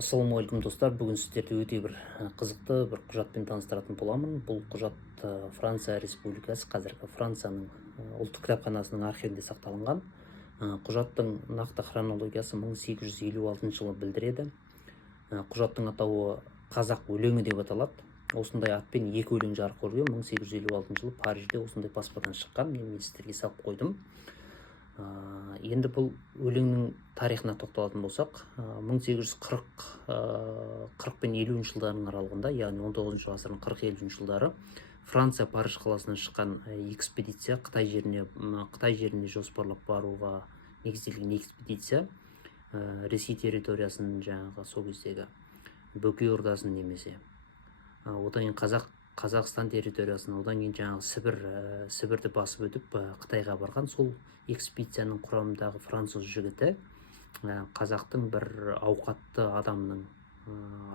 Ассалаумағалейкум достар, бүгін сіздерді өте бір қызықты бір құжатпен таныстыратын боламын. Бұл құжат Франция Республикасы, қазіргі Францияның ұлттық кітапханасының архивінде сақталынған. Құжаттың нақты хронологиясы 1856 жылы білдіреді. Құжаттың атауы қазақ өлеңі деп аталады. Осындай атпен екі өлең жарық көрген 1856 жылы Парижде осындай баспадан шыққан. Мен сіздерге салып қойдым. Енді бұл өлеңнің тарихына тоқталатын болсақ, 1840 пен 50 жылдардың аралығында, яғни 19 ғасырдың 40-50 жылдары Франция Париж қаласынан шыққан экспедиция, Қытай жеріне жоспарлап баруға негізделген экспедиция, Ресей территориясын жаңағы сол кездегі Бөкей Ордасын немесе одан кейін Қазақстан территориясын, одан кейін жаңағы Сібірді басып өтіп Қытайға барған. Сол экспедицияның құрамындағы француз жігіті қазақтың бір ауқатты адамның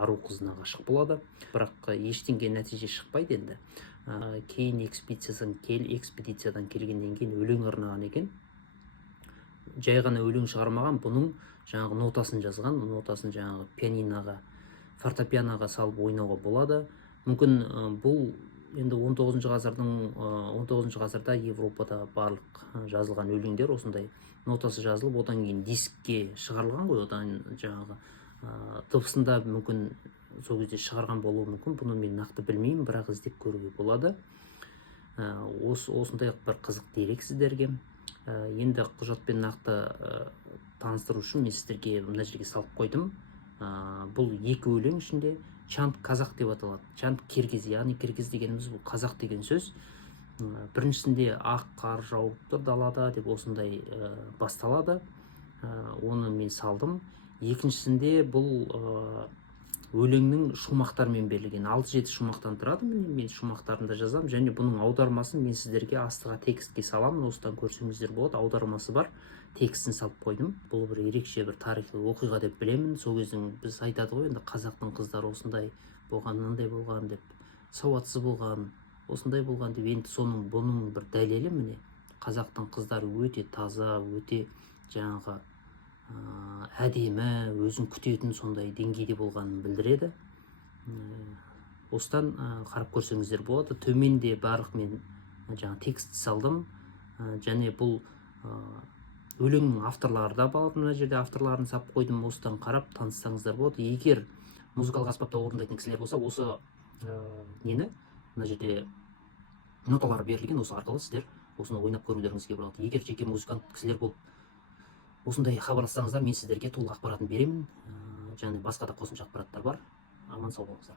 ару қызына ғашық болады. Бірақ ештеңе нәтиже шықпайды енді. Кейін экспедициядан келгеннен кейін өлең арнаған екен. Жай ғана өлең шығармаған, бұның жаңағы нотасын жазған, нотасын жаңағы пианиноға, фортепианоға салып ойнауға болады. Мүмкін бұл енді 19 ғасырда Европада барлық жазылған өлеңдер осындай нотасы жазылып, одан кейін дискке шығарылған ғой, одан жаңағы дыбысында мүмкін сол кезде шығарған болуы мүмкін. Бұны мен нақты білмеймін, бірақ іздеп көруге болады. Осындай бір қызық дерек сіздерге. Енді құжатпен нақты таныстыру үшін мен сіздерге мына жерге салып қойдым. Бұл екі өлең ішінде чант қазақ деп аталады. Чант киргиз, яғни киргиз дегеніміз бұл қазақ деген сөз. Біріншісінде ақ қар жауып тұр далада деп осындай басталады. Оны мен салдым. Екіншісінде бұл өлеңнің шумақтармен берілген. 6-7 шумақтан тұрады. Мен шумақтарында жазамын, және бұның аудармасын мен сіздерге астыға текстке саламын. Осыдан көрсеңіздер болады. Аудармасы бар. Текстін салып қойдым. Бұл бір ерекше бір тарихи оқиға деп білемін. Сол кездің біз айтады ғой, енді қазақтың қыздары осындай болған, мынандай болған деп, сауатсыз болған, осындай болған деп. Енді бұның бір дәлелі міне. Қазақтың қыздары өте таза, өте жаңағы әдемі, өзін күтетін сондай деңгейде болғанын білдіреді. Осыдан қарап көрсеңіздер болады. Төменде барлық мен жаңа текст салдым, және бұл өлеңнің авторлары да бар. Мына жерде авторларын сап қойдым. Осыдан қарап таныссаңыздар болады. Егер музыкалық аспапта орындайтын кісілер болса, осы мына жерде ноталар берілген, осы арқылы сіздер осыны ойнап көрулеріңізге болады. Егер жеке музыкант кісілер болып осындай хабарлассаңыздар, мен сіздерге толық ақпаратын беремін. Және басқа да қосымша ақпараттар бар. Аман сау болыңыздар.